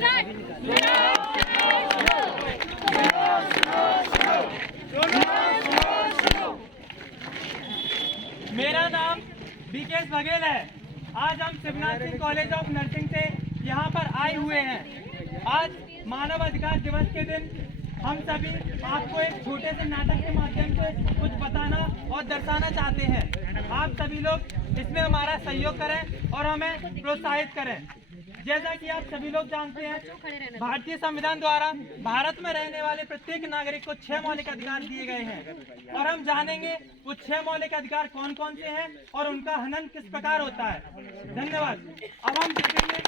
मेरा नाम बीकेएस बघेल है। आज हम Shivnath Singh college of nursing से यहाँ पर आए हुए हैं। आज मानव अधिकार दिवस के दिन हम सभी आपको एक छोटे से नाटक के माध्यम से कुछ बताना और दर्शाना चाहते हैं। आप सभी लोग इसमें हमारा सहयोग करें और हमें प्रोत्साहित करें। जैसा कि आप सभी लोग जानते हैं, भारतीय संविधान द्वारा भारत में रहने वाले प्रत्येक नागरिक को 6 मौलिक अधिकार दिए गए हैं और हम जानेंगे वो 6 मौलिक अधिकार कौन कौन से हैं और उनका हनन किस प्रकार होता है। धन्यवाद। अब हम देखेंगे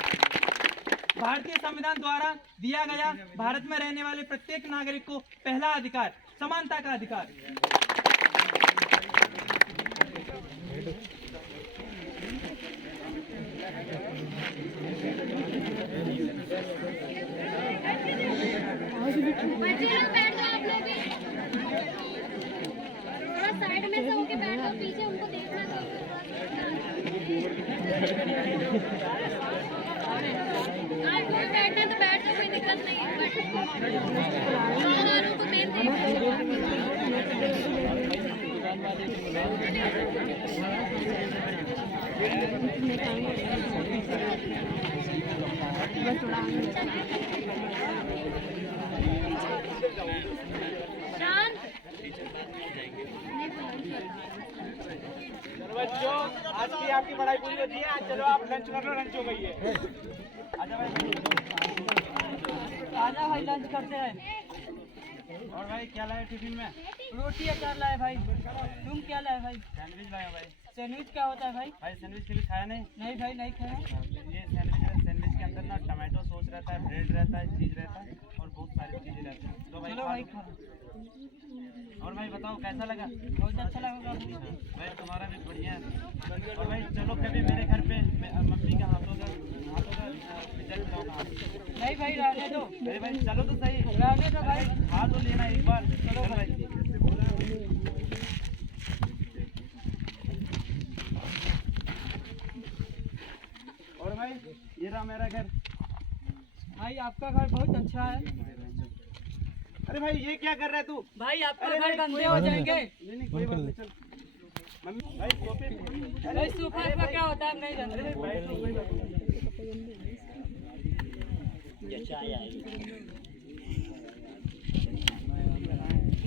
भारतीय संविधान द्वारा दिया गया भारत में रहने वाले प्रत्येक नागरिक को पहला अधिकार, समानता का अधिकार। साइड में से होके बैठ जाओ, पीछे उनको देखना बैठना तो बैठ जाओ, कोई दिक्कत नहीं है। को शांत। चलो बच्चों, आज की आपकी पढ़ाई पूरी होती है। आज चलो आप लंच कर लो, लंच हो गई है। आजा भाई लंच करते हैं। और भाई क्या लाए टिफिन में? रोटी अचार लाए भाई। तुम क्या लाए भाई? सैंडविच लाया भाई। सैंडविच क्या होता है भाई? भाई सैंडविच कभी खाया नहीं? नहीं भाई, नहीं खाया। ये सैंडविच है। सैंडविच के अंदर ना टमाटो सॉस रहता है, ब्रेड रहता है, चीज रहता है और बहुत सारी चीजें रहती हैं। तो भाई खा। और भाई बताओ कैसा लगा? बहुत अच्छा लगा भाई, तुम्हारा भी बढ़िया है। और भाई चलो कभी मेरे घर पे मम्मी के हाथों का रिजल्ट लाओ। नहीं भाई रहने दो। अरे भाई चलो तो सही, रहने दो भाई, खा तो लेना एक बार। चलो भाई। और भाई ये रहा मेरा घर। भाई आपका घर बहुत अच्छा है। अरे भाई ये क्या कर रहा है तू? भाई आपका घर गंदे हो जाएंगे। नहीं कोई बात नहीं, चल मम्मी। भाई सोफा का क्या होता है नहीं जानते।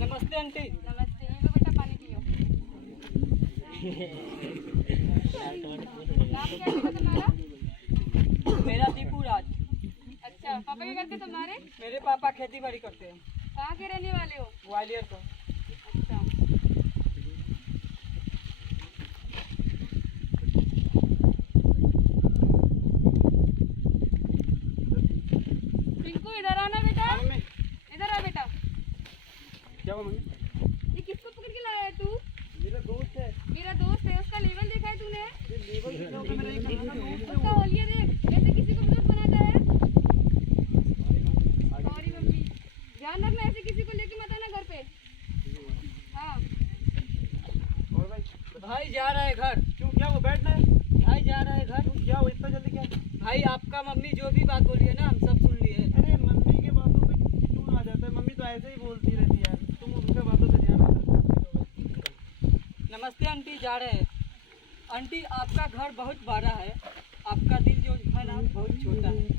नमस्ते आंटी। नमस्ते। ये लो बेटा, पानी पियो। नाम क्या है तुम्हारा? मेरा दीपू राज। अच्छा, पापा क्या करते तुम्हारे? मेरे पापा खेती बाड़ी करते हैं। कहाँ के रहने वाले हो? ग्वालियर को। अच्छा। टिंकू इधर आना बेटा। इधर आ बेटा। क्या हुआ मम्मी? ये किसको पकड़ के लाया है तू? मेरा दोस्त है। मेरा दोस्त है, उसका लेवल देखा है तूने? लेवल उसका होलिया देख, कैसे किसी को दोस्त बनाता है। सॉरी मम्मी, ध्यान रखना ऐसे किसी को लेके मत आना घर पे। हाँ। और भाई जा रहा है घर। क्यों, क्या वो बैठना है? भाई जा रहा है घर। क्या वो इतना जल्दी क्या? भाई आपका मम्मी जो भी बात बोली है ना, हम सब सुन लिए। अरे मम्मी की बातों पे क्यों आ जाता है? मम्मी तो ऐसे ही बोलती रहती है, तुम उनके बातों पे ध्यान रखो। नमस्ते आंटी, जा रहे हैं। आंटी आपका घर बहुत बड़ा है, आपका दिल जो है ना बहुत छोटा है।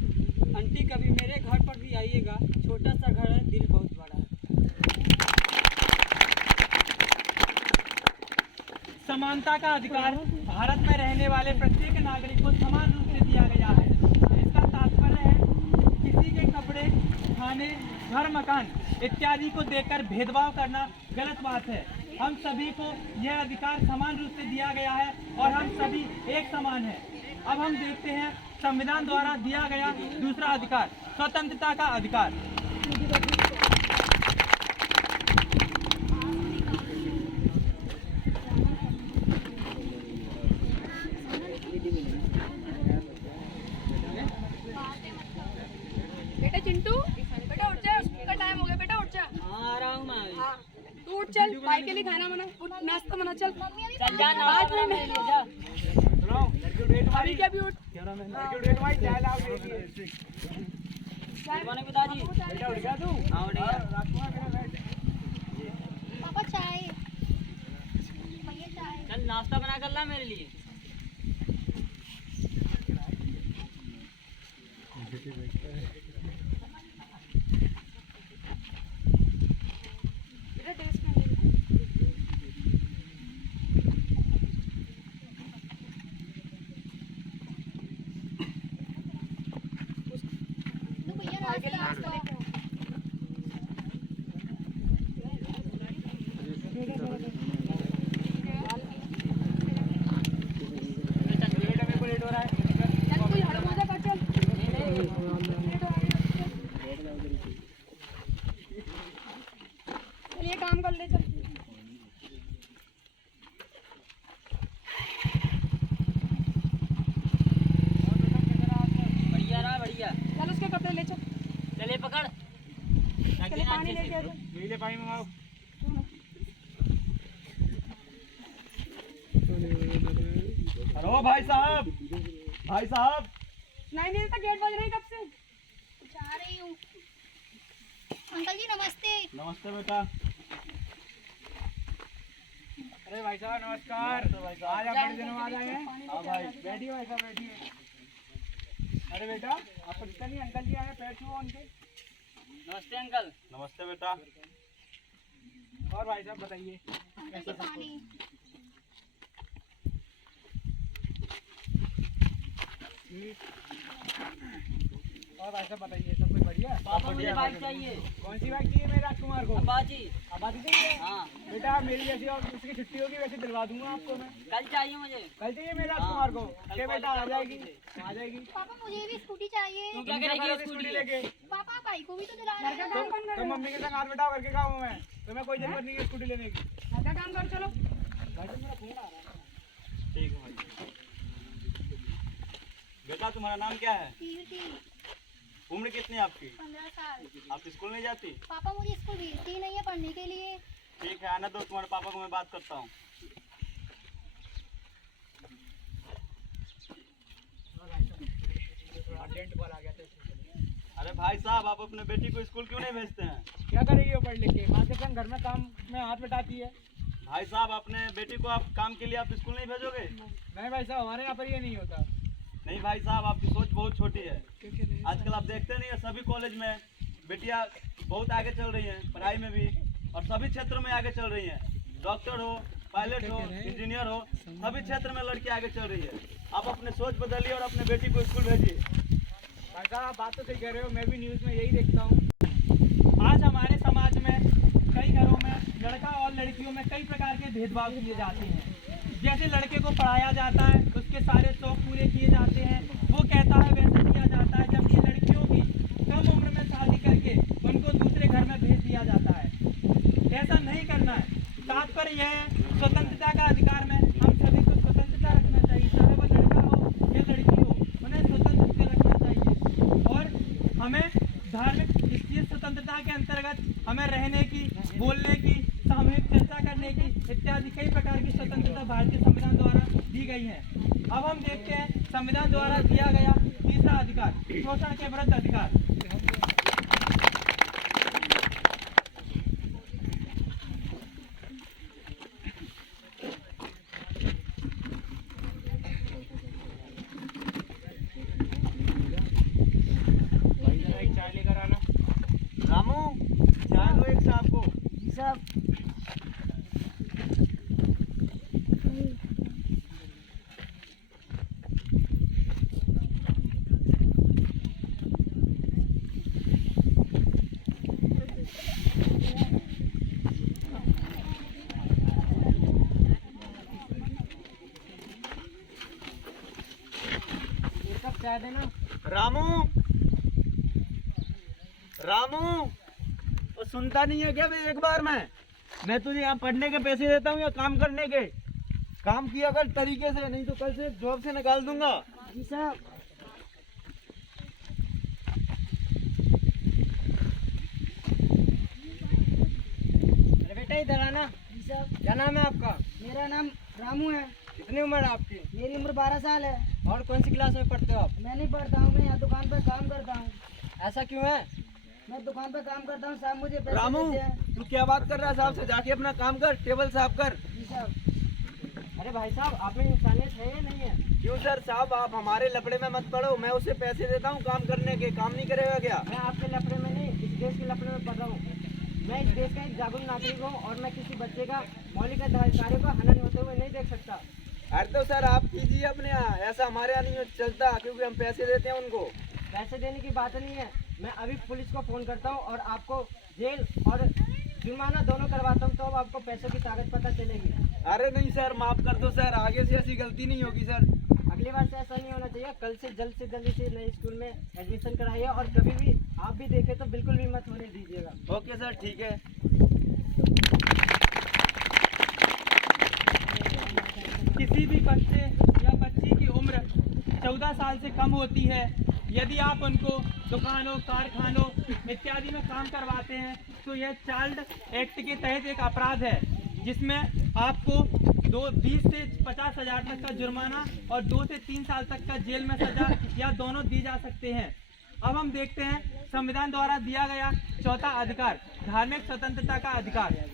आंटी कभी मेरे घर पर भी आइएगा, छोटा सा घर है, दिल बहुत बड़ा है। समानता का अधिकार भारत में रहने वाले प्रत्येक नागरिक को समान रूप से दिया गया है। इसका तात्पर्य है किसी के कपड़े, खाने, घर, मकान इत्यादि को देखकर भेदभाव करना गलत बात है। हम सभी को यह अधिकार समान रूप से दिया गया है और हम सभी एक समान हैं। अब हम देखते हैं संविधान द्वारा दिया गया दूसरा अधिकार, स्वतंत्रता का अधिकार। बेटा चिंटू, बेटा उठ जा, उसका टाइम हो गया। बेटा उठ जा। आ रहा हूँ मैं। हाँ, तू उठ, चल भाई के लिए खाना बना, उठ नाश्ता बना, चल चल जा, बाद में मैं जा। सुनो, अभी क्या भी उठ। क्या नाम है? चाय लाओ। पिताजी। बेटा उठ गया तू? हाँ उठ गया। पापा चाय, भैया चाय। चल नाश्ता बना कर ला मेरे लिए। बेटा ड्रेस पहन ले। तो भैया नाश्ता लेके आओ। बेटा मेरे को लेट हो रहा है। चल कोई हड़बड़ कर चल। चल ये काम कर ले चल। बढ़िया रहा बढ़िया। चल उसके कपड़े ले चल। चले पकड़। चले पानी लेके आ जा। यही ले पानी मंगाओ। हेलो भाई साहब, भाई साहब। नहीं नहीं तो गेट बज रही कब से। जा रही हूँ। अंकल जी नमस्ते। नमस्ते बेटा। अरे भाई साहब नमस्कार। आज आप बड़े दिनों बाद आए हैं। हाँ भाई बैठिए भाई साहब बैठिए। अरे बेटा आपको दिखता नहीं, अंकल जी आए हैं, पैर छुओ उनके। नमस्ते अंकल। नमस्ते बेटा। और भाई साहब बताइए। अंकल जी पानी। और भाई साहब बताइए, सब कुछ बढ़िया? पापा मुझे बाइक चाहिए। कौन सी बाइक चाहिए मेरे राजकुमार को? अपाची। आबादी चाहिए? हाँ बेटा मेरी जैसी और उसकी छुट्टी होगी वैसे दिलवा दूंगा आपको मैं। कल चाहिए मुझे। कल चाहिए मेरे राजकुमार को? क्या बेटा आ जाएगी, आ जाएगी। पापा मुझे भी स्कूटी चाहिए। तू क्या तुम क्या करेगी करोगे स्कूटी लेके? पापा भाई को भी तो दिला घर का रहे काम हैं। कौन तो करेगा? मम्मी के संग हाथ बैठाओ करके खाऊं मैं, तुम्हें कोई जरूरत नहीं है स्कूटी लेने की। घर का काम कर चलो। भाई साहब मेरा फोन आ रहा है। ठीक है भाई। बेटा तुम्हारा नाम क्या है? कीर्ति, उम्र कितनी है आपकी? 15 साल। आप स्कूल नहीं जाती? पापा मुझे स्कूल भेजती ही नहीं है पढ़ने के लिए। ठीक है आना दो, तुम्हारे पापा को मैं बात करता हूँ। अरे भाई साहब आप अपने बेटी को स्कूल क्यों नहीं भेजते हैं? क्या करेगी वो पढ़ लिख के? माँ के संग घर में काम में हाथ बटाती है। भाई साहब अपने बेटी को आप काम के लिए आप स्कूल नहीं भेजोगे? नहीं भाई साहब हमारे यहाँ पर ये नहीं होता। नहीं भाई साहब आपकी सोच बहुत छोटी है। आजकल आप देखते नहीं है सभी कॉलेज में बेटियां बहुत आगे चल रही हैं पढ़ाई में भी, और सभी क्षेत्रों में आगे चल रही हैं। डॉक्टर हो, पायलट हो, इंजीनियर हो, सभी क्षेत्र में लड़की आगे चल रही है। आप अपने सोच बदलिए और अपने बेटी को स्कूल भेजिए। भाई साहब आप बात तो सही कह रहे हो, मैं भी न्यूज़ में यही देखता हूँ। आज हमारे समाज में कई घरों में लड़का और लड़कियों में कई प्रकार के भेदभाव किए जाते हैं। जैसे लड़के को पढ़ाया जाता है, उसके सारे शौक पूरे किए जाते हैं, वो कहता है वैसे किया जाता है, जबकि लड़कियों की कम उम्र में शादी करके उनको दूसरे घर में भेज दिया जाता है। ऐसा नहीं करना है। तात्पर्य यह है स्वतंत्रता का अधिकार में हम सभी को स्वतंत्रता रखना चाहिए, चाहे वो लड़का हो या लड़की हो, उन्हें स्वतंत्र रखना चाहिए। और हमें धार्मिक इस स्वतंत्रता के अंतर्गत हमें रहने की, बोलने की, सामूहिक चर्चा करने की इत्यादि कई प्रकार की स्वतंत्रता भारतीय संविधान द्वारा दी गई है। अब हम देखते हैं संविधान द्वारा दिया गया तीसरा अधिकार, शोषण के विरुद्ध अधिकार। चाय लेकर आना। रामू चाय दो एक साहब को। साहब चाय देना। रामू रामू वो सुनता नहीं है क्या? एक बार मैं तुझे यहाँ पढ़ने के पैसे देता हूँ या काम करने के? काम किया कर तरीके से, नहीं तो कल से जॉब से निकाल दूंगा। जी साहब। अरे बेटा इधर आना। जी साहब। क्या नाम है आपका? मेरा नाम रामू है। कितनी उम्र है आपकी? मेरी उम्र 12 साल है। और कौन सी क्लास में पढ़ते हो आप? मैं नहीं पढ़ता हूँ, मैं यहाँ दुकान पर काम करता हूँ। ऐसा क्यों है? मैं दुकान पे काम करता हूँ साहब, मुझे पैसे रामू देते हैं। तू क्या बात कर रहा है साहब से? जाके अपना काम कर, टेबल साफ कर। जी साहब। अरे भाई साहब, आप में इंसानियत है या नहीं है? क्यों सर साहब, आप हमारे लफड़े में मत पड़ो। मैं उसे पैसे देता हूँ काम करने के, काम नहीं करेगा क्या? मैं आपके लफड़े में नहीं, इस देश के लफड़े में पड़ रहा हूँ। मैं इस देश का एक जागरूक नागरिक हूँ और मैं किसी बच्चे का मौलिक अधिकारों का हनन होते हुए नहीं देख सकता। अरे तो सर आप कीजिए अपने यहाँ, ऐसा हमारे यहाँ नहीं चलता, क्योंकि हम पैसे देते हैं उनको। पैसे देने की बात नहीं है, मैं अभी पुलिस को फोन करता हूँ और आपको जेल और जुर्माना दोनों करवाता हूँ, तो अब आपको पैसों की ताकत पता चलेगी। अरे नहीं सर, माफ कर दो सर, आगे से ऐसी गलती नहीं होगी सर। अगली बार से ऐसा नहीं होना चाहिए। कल से जल्दी से नए स्कूल में एडमिशन कराइए और कभी भी आप भी देखें तो बिल्कुल भी मत होने दीजिएगा। ओके सर, ठीक है। किसी भी बच्चे या बच्ची की उम्र 14 साल से कम होती है, यदि आप उनको दुकानों, कारखानों इत्यादि में काम करवाते हैं तो यह चाइल्ड एक्ट के तहत एक अपराध है, जिसमें आपको 20 से 50 हज़ार तक का जुर्माना और 2 से 3 साल तक का जेल में सजा या दोनों दी जा सकते हैं। अब हम देखते हैं संविधान द्वारा दिया गया चौथा अधिकार, धार्मिक स्वतंत्रता का अधिकार।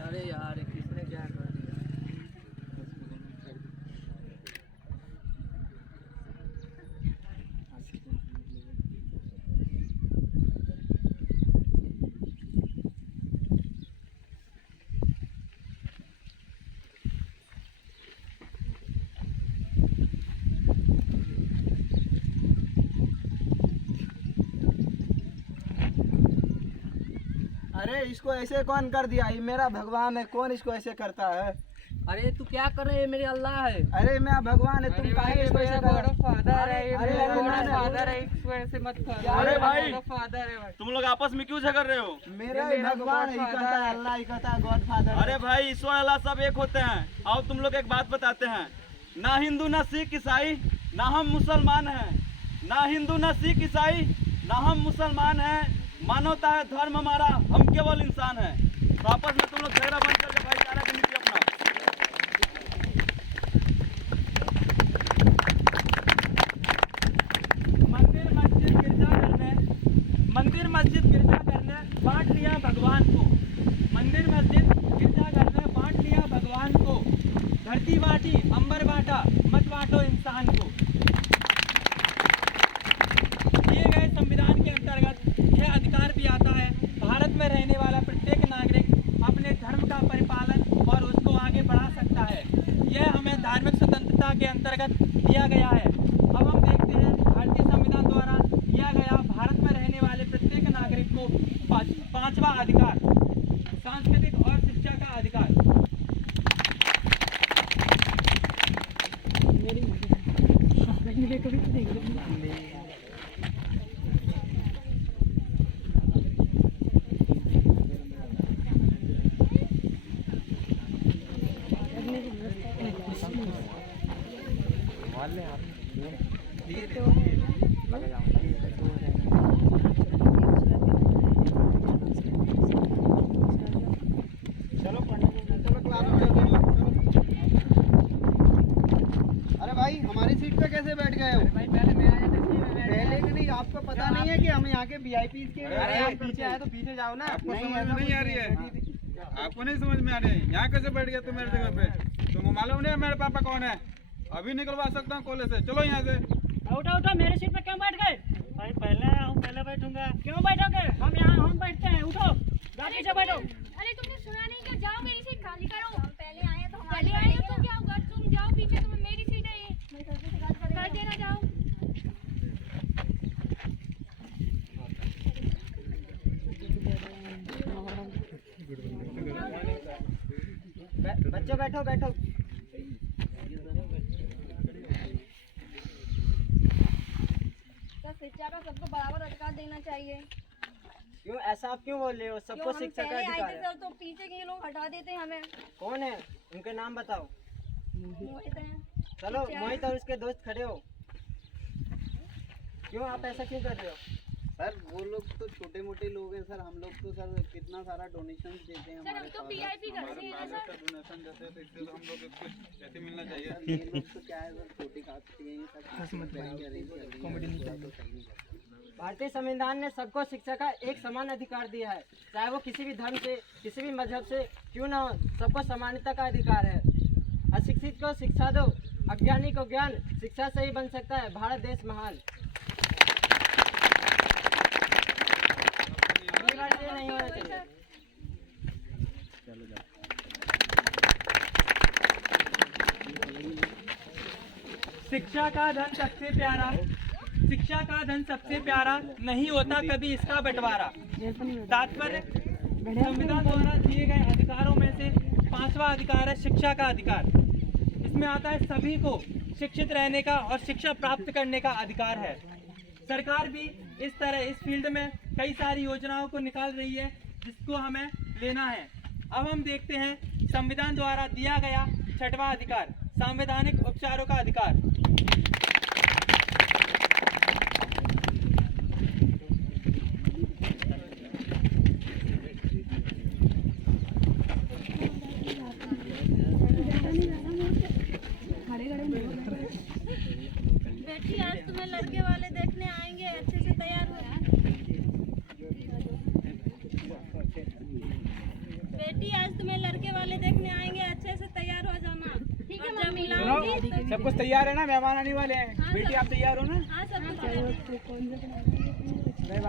अरे यार किसने क्या कर दिया? अरे इसको ऐसे कौन कर दिया? ये मेरा भगवान है, कौन इसको ऐसे करता है? अरे तू क्या कर रहे है? मेरे अल्लाह है। अरे मेरा भगवान है, तुम काहे इसको ऐसे कर? अरे भाई तुम लोग आपस में क्यों झगड़ रहे हो? मेरा ही भगवान है, ये कहता है अल्लाह, ये कहता है गॉड फादर। अरे भाई ईश्वर अल्लाह सब एक होते हैं। आओ तुम लोग एक बात बताते हैं, ना हिंदू ना सिख ईसाई, ना हम मुसलमान हैं। ना हिंदू ना सिख ईसाई, ना हम मुसलमान हैं। मानवता है धर्म हमारा, हम केवल इंसान हैं। तो आपस में तुम लोग झगड़ा बंद करके भाईचारा की नीति अपनाओ। मंदिर मस्जिद गिरजाघर ने बांट लिया भगवान को। मंदिर मस्जिद गिरजाघर ने बांट लिया भगवान को। धरती बांटी अंबर बांटा, मत बांटो इंसान को। दिए गए संविधान के अंतर्गत यह अधिकार भी आता है, भारत में रहने वाला प्रत्येक नागरिक अपने धर्म का परिपालन और उसको आगे बढ़ा सकता है। यह हमें धार्मिक स्वतंत्रता के अंतर्गत दिया गया है। अब हम देखते हैं भारतीय संविधान द्वारा दिया गया भारत में रहने वाले प्रत्येक नागरिक को पांचवा अधिकार, सांस्कृतिक और शिक्षा का अधिकार। अरे भाई हमारी सीट पे कैसे बैठ गए हो? भाई पहले मैं आया था इसलिए मैं बैठ पहले कि नहीं, आपको पता नहीं है कि हम यहाँ के वीआईपी के? अरे आप पीछे आए तो पीछे जाओ ना। आपको समझ में नहीं आ रही है? आपको नहीं समझ में आ रही है? यहाँ कैसे बैठ गया तुम मेरी जगह पे? तुमको मालूम नहीं है मेरे पापा कौन है? अभी निकलवा सकता हूँ कॉलेज से, चलो यहाँ से। उठो उठो, मेरे सीट पे क्यों बैठ गए? भाई पहले आया हूँ, पहले बैठूंगा। क्यों बैठोगे? हम यहाँ हम बैठते हैं। उठो, गाड़ी से बैठो। अरे तुमने सुना नहीं क्या? जाओ मेरी सीट खाली करो। हम पहले आए तो पहले आए हो तो क्या होगा? तुम जाओ पीछे, तुम्हें मेरी सीट है ये। कर देना, जाओ। बच्चों बैठो बैठो। तो शिक्षा का सबको बराबर अधिकार देना चाहिए। क्यों ऐसा आप क्यों बोल रहे हो? सबको शिक्षा का अधिकार है। तो पीछे के लोग हटा देते हैं हमें। कौन है उनके नाम बताओ। मोहित हैं। चलो मोहित और उसके दोस्त खड़े हो। क्यों आप ऐसा क्यों कर रहे हो? सर वो लोग तो छोटे मोटे लोग हैं सर, हम लोग तो सर कितना सारा डोनेशन देते हैं सर हम तो वीआईपी घर से हैं सर। डोनेशन देते हैं तो इससे तो हम लोग को कुछ ऐसे मिलना चाहिए। ये लोग तो क्या है सर, छोटी कास्ट के हैं सब। भारतीय संविधान ने सबको शिक्षा का एक समान अधिकार दिया है, चाहे वो किसी भी धर्म से, किसी भी मजहब से क्यों ना हो, सबको समानता का अधिकार है। अशिक्षित को शिक्षा दो, अज्ञानी को ज्ञान, शिक्षा से ही बन सकता है भारत देश महान। अगली बार ये नहीं होना चाहिए। शिक्षा का धन सबसे प्यारा, शिक्षा का धन सबसे प्यारा, नहीं होता कभी इसका बंटवारा। तात्पर्य संविधान द्वारा दिए गए अधिकारों में से 5वां अधिकार है शिक्षा का अधिकार। इसमें आता है सभी को शिक्षित रहने का और शिक्षा प्राप्त करने का अधिकार है। सरकार भी इस तरह इस फील्ड में कई सारी योजनाओं को निकाल रही है जिसको हमें लेना है। अब हम देखते हैं संविधान द्वारा दिया गया 6वां अधिकार, संवैधानिक उपचारों का अधिकार। बेटी आज तुम्हें लड़के वाले देखने आएंगे, अच्छे से तैयार हो। बेटी आज तुम्हें लड़के वाले देखने आएंगे, अच्छे से तैयार हो जाना। ठीक है मम्मी। सब कुछ तैयार है ना? मेहमान आने वाले हैं। हाँ, बेटी आप तैयार हो ना? हाँ सब कुछ तैयार है।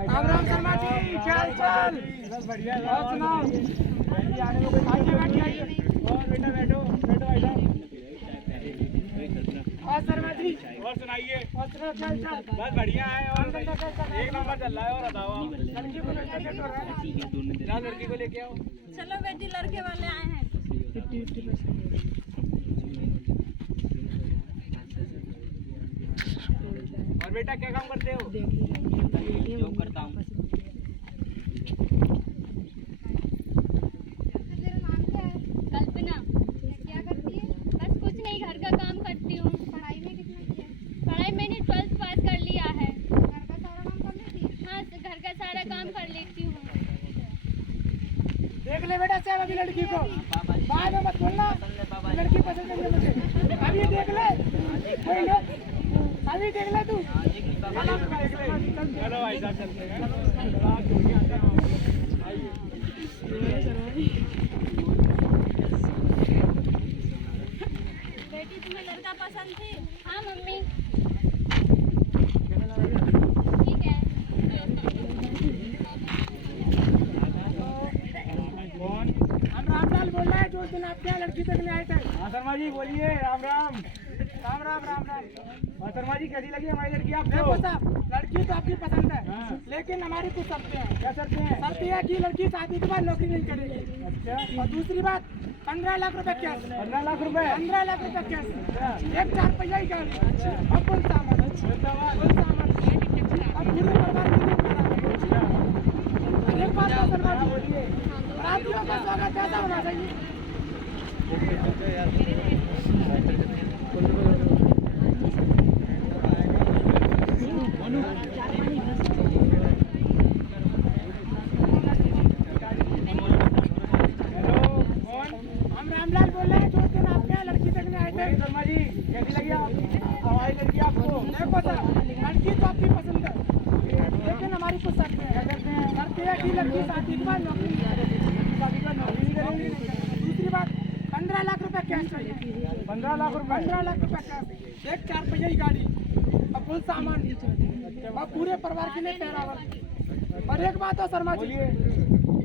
राम राम शर्मा जी, क्या हाल चाल? बस बढ़िया। और सुनाओ, बेटी आने में कोई आइए। और बेटा बैठो भाई साहब। और शर्मा जी और सुनाइए। और चल बस बढ़िया है। और एक नंबर चल रहा है। और बताओ लड़की को लड़की को लेके आओ। चलो बेटी, लड़के वाले आए हैं। और बेटा क्या काम करते हो? जॉब करता हूँ। कल्पना। क्या करती है? बस कुछ नहीं, घर का काम करती हूँ। पढ़ाई में कितना किया? पढ़ाई मैंने 12th पास कर लिया है। घर का सारा काम कर लेती है? हाँ, घर का सारा काम कर लेती हूँ। देख ले बेटा साहब अभी लड़की को, बाद में मत बोलना लड़की पसंद नहीं है मुझे। अभी देख ले, अभी देख ले तू। चलो भाई साहब चलते हैं। बेटी तुम्हें लड़का पसंद थी? हाँ मम्मी। ठीक है। हम रामलाल बोल रहे हैं, जो दिन आपके यहाँ लड़की देखने आए थे। हाँ शर्मा जी बोलिए। राम राम। राम राम राम राम। और शर्मा जी कैसी लगी हमारी लड़की आपको? देखो साहब, लड़की तो आपकी पसंद है। हाँ। लेकिन हमारी कुछ शर्तें हैं। क्या शर्तें हैं? शर्त है कि लड़की शादी के बाद नौकरी नहीं करेगी। अच्छा। और दूसरी बात, 15 लाख रुपए कैश। 15 लाख रुपए? 15 लाख रुपए कैश। एक 4 पहिया ही गाड़ी। अच्छा। और फुल सामान। फुल सामान। और पूरे परिवार के लिए पैरा। और एक बात और शर्मा जी बोलिए, रातियों का स्वागत कैसा होना चाहिए? हम रामलाल बोल रहे हैं, जो दिन आपके यहाँ लड़की देखने आए थे। शर्मा जी कैसी लगी हमारी लड़की आपको? देखो सर, लड़की तो आपकी पसंद है, लेकिन हमारी कुछ शर्तें हैं। शर्तें है कि लड़की शादी के बाद नौकरी नहीं करेगी। दूसरी बात, 15 लाख रुपए कैश चाहिए। 15 लाख रुपए? 15 लाख रुपए कैश। एक 4 पहिया ही गाड़ी और फुल सामान और पूरे परिवार के लिए पैरावल। और एक बात है शर्मा जी,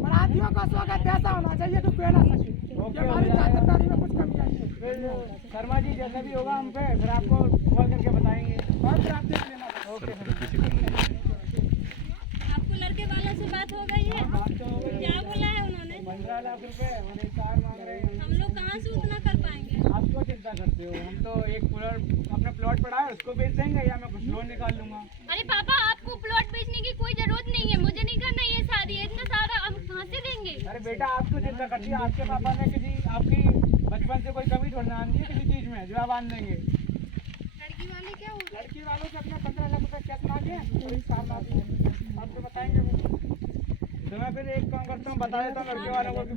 बरातियों का स्वागत ऐसा होना चाहिए कि कोई ना सके। हमारी खातिरदारी में कुछ कमी आई है। शर्मा जी जैसा भी होगा हम पे फिर आपको कॉल करके बताएंगे। और फिर आप देख लेना। आपको लड़के वालों से बात हो गई है? क्या बोला है उन्होंने? 15 लाख रुपए उन्हें 4 मांग रहे हैं। हम लोग कहाँ से उतना कर पाएंगे? आप क्यों चिंता करते हो? हम तो एक प्लॉट अपना प्लॉट पड़ा है उसको बेच देंगे या मैं कुछ लोन निकाल लूंगा। अरे पापा, आपको प्लॉट बेचने की कोई जरूरत नहीं है। मुझे नहीं करना ये शादी। बेटा आपको चिंता करती है, आपके पापा ने किसी आपकी बचपन से कोई कमी थोड़ी ना आती है किसी चीज में जो आप आन देंगे। लड़की वाले क्या हो लड़की वालों से अपना 15 लाख रुपए कैश मांगे तो इस साल आपको बताएंगे वो। तो मैं फिर एक काम करता हूँ, बता देता हूँ लड़के वालों को कि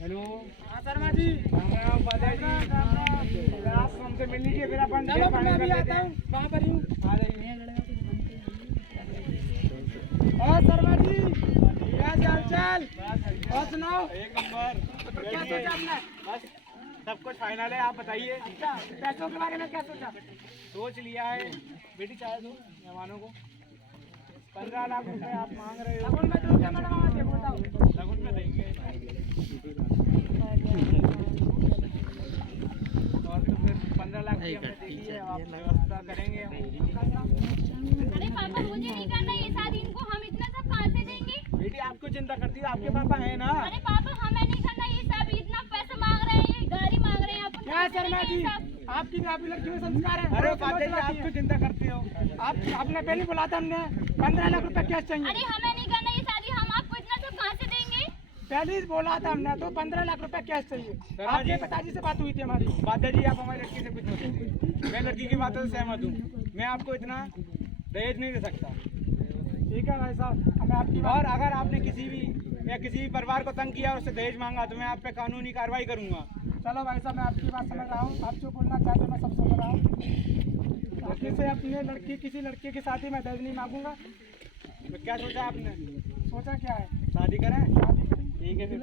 हेलो। हाँ शर्मा जी, राम राम पाजा जी, आप हमसे मिल लीजिए फिर अपन फाइनल कर लेते हैं। कहाँ पर हूँ, आ जाइए। और शर्मा जी क्या चाल चाल, और सुनाओ। एक नंबर। क्या सोचा आपने? बस सब कुछ फाइनल है, आप बताइए। अच्छा, पैसों के बारे में क्या सोचा? सोच लिया है, बेटी चाहे दो मेहमानों को 15 लाख रुपए आप मांग रहे हो। लगन में दो क्या मैडम, आप देखो बताओ। लगन में देंगे और तो फिर 15 लाख की हमने देखी है, आप व्यवस्था करेंगे। अरे पापा मुझे नहीं करना ये शादी, इनको हम इतना सब कहाँ से देंगे? बेटी आपको चिंता करती है, आपके पापा है ना। अरे पापा हमें नहीं करना ये सब, इतना पैसा मांग रहे हैं, गाड़ी मांग रहे हैं, अपन क्या शर्मा जी, आपकी भी आपकी लड़की में संस्कार है। अरे पापा जी आपको चिंता करती हो, आपने पहले बोला था हमने 15 लाख रुपए कैश चाहिए। अरे हमें नहीं करना ये शादी, हम आपको इतना सब कहाँ से देंगे? पहले ही बोला था हमने, तो 15 लाख रुपए कैश चाहिए। आपके पिताजी से बात हुई थी हमारी। पापा जी आप हमारी लड़की से कुछ नहीं पूछो, मैं लड़की की बातों से सहमत हूँ, मैं आपको इतना दहेज नहीं दे सकता। ठीक है भाई साहब, हमें आपकी और अगर आपने किसी भी परिवार को तंग किया और उससे दहेज मांगा तो मैं आप पे कानूनी कार्रवाई करूंगा। चलो भाई साहब, मैं आपकी बात समझ रहा हूँ, आप जो बोलना चाहते हैं मैं सब समझ रहा हूँ। किसी अपने किसी लड़की की शादी में दहेज नहीं मांगूंगा। तो क्या सोचा आपने? सोचा क्या है? शादी करें। शादी करें, ठीक है फिर।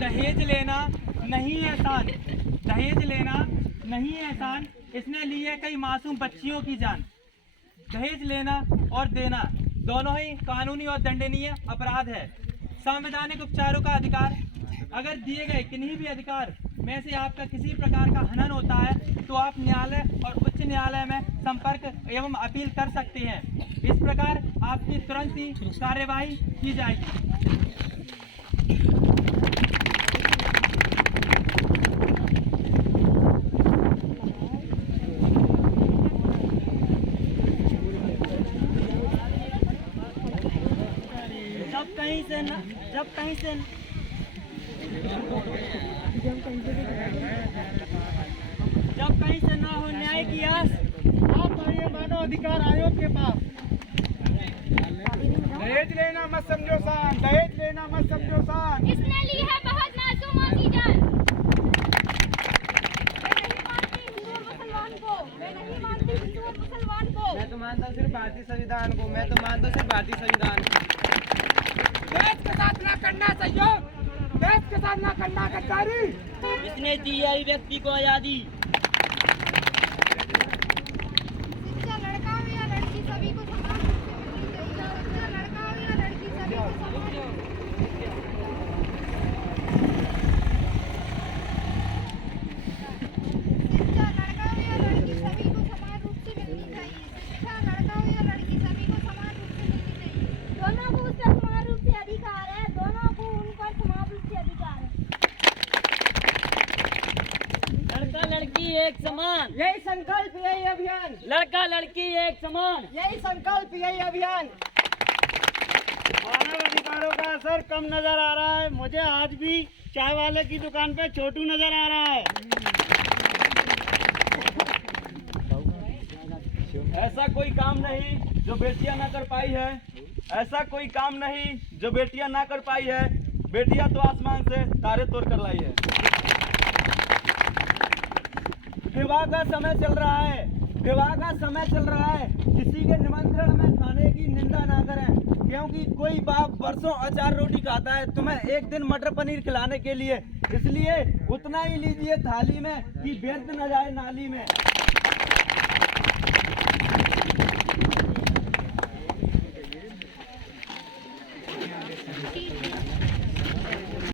दहेज लेना नहीं है आसान, दहेज लेना नहीं है आसान, इसने ली है कई मासूम बच्चियों की जान। दहेज लेना और देना दोनों ही कानूनी और दंडनीय अपराध है। संवैधानिक उपचारों का अधिकार, अगर दिए गए किन्हीं भी अधिकार में से आपका किसी प्रकार का हनन होता है तो आप न्यायालय और उच्च न्यायालय में संपर्क एवं अपील कर सकते हैं। इस प्रकार आपकी तुरंत ही कार्यवाही की जाएगी। जब कहीं से ना हो न्याय की आस, आप आइए मानव अधिकार आयोग के पास। दहेज लेना मत समझो सान, दहेज लेना मत समझो सान। इसने ली है बहुत मासूमों की जान। मैं नहीं मानती हिंदू और मुसलमान को। मैं तो मानता हूँ सिर्फ भारतीय संविधान को, मैं तो मानता हूँ सिर्फ भारतीय संविधान को। देश के साथ ना करना सहयोग, देश के साथ ना करना गद्दारी। इसने दी है व्यक्ति को आजादी। शिक्षा लड़का हो या लड़की सभी को समान रूप से मिलनी चाहिए। शिक्षा लड़का हो या लड़की सभी को समान शिक्षा लड़का हो या लड़की सभी को समान रूप से मिलनी चाहिए। शिक्षा लड़का हो या लड़की सभी को समान रूप से मिलनी चाहिए। दोनों को उसका समान रूप से अधिकार है, दोनों को उन पर समान रूप से अधिकार है। लड़का लड़की एक समान, यही संकल्प यही अभियान। लड़का लड़की एक समान, यही संकल्प यही अभियान। मानव अधिकारों का असर कम नजर आ रहा है, मुझे आज भी चाय वाले की दुकान पे छोटू नजर आ रहा है। ऐसा कोई काम नहीं जो बेटियां ना कर पाई है, ऐसा कोई काम नहीं जो बेटियां ना कर पाई है। बेटियां तो आसमान से तारे तोड़ कर लाई है। विवाह का समय चल रहा है, विवाह का समय चल रहा है। किसी के निमंत्रण में खाने की निंदा ना करें, क्योंकि कोई बाप वर्षों अचार रोटी खाता है तुम्हें एक दिन मटर पनीर खिलाने के लिए, इसलिए उतना ही लीजिए थाली में कि व्यर्थ न जाए नाली में।